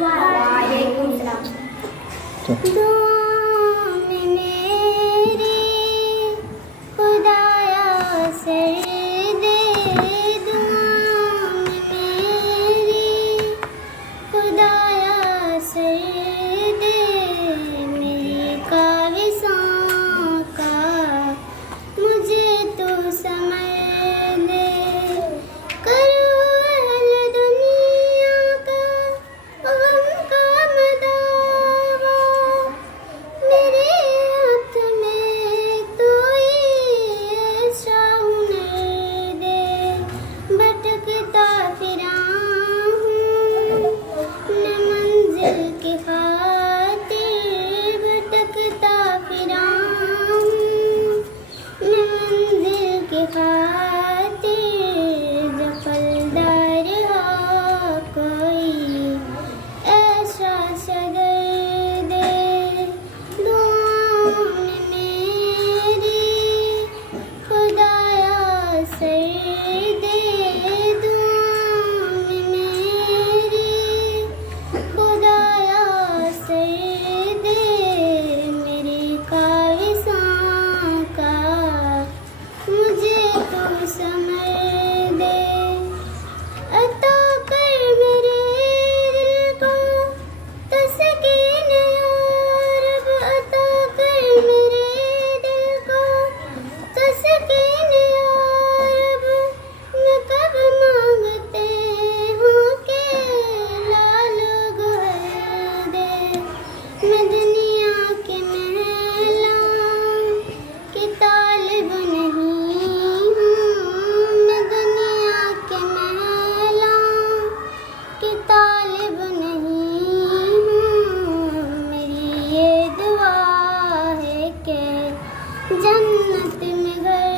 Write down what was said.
वालेकुम सलाम। दुआ में मेरी खुदाया सर दे, दुआ में मेरी खुदाया सर दे, मेरी काविशों का मुझे तू समझ दे। करो अहल दुनिया का गम का मदावा, मेरे हाथ में तो ये शाहुनर दे। भटकता फिरा हूँ न मंजिल की खातिर, भटकता फिरा हूँ न मंजिल की खातिर, जो फलदार हो कोई ऐसा शगर दे। दुआ में मेरी खुदाया सर दे, दुआ में मेरी खुदाया सर दे, मेरी काविशों का मुझे तू समझ दे। अता कर मेरे दिल को तस्कीन या रब, अता कर मेरे दिल को तस्कीन या रब। न कब मांगते हो के लाल गोहर दे, मैं दुनिया के महलों की तालिब नहीं हूँ, मैं दुनिया के महलों की तालिब नहीं हूँ। मेरी ये दुआ है कि जन्नत में घर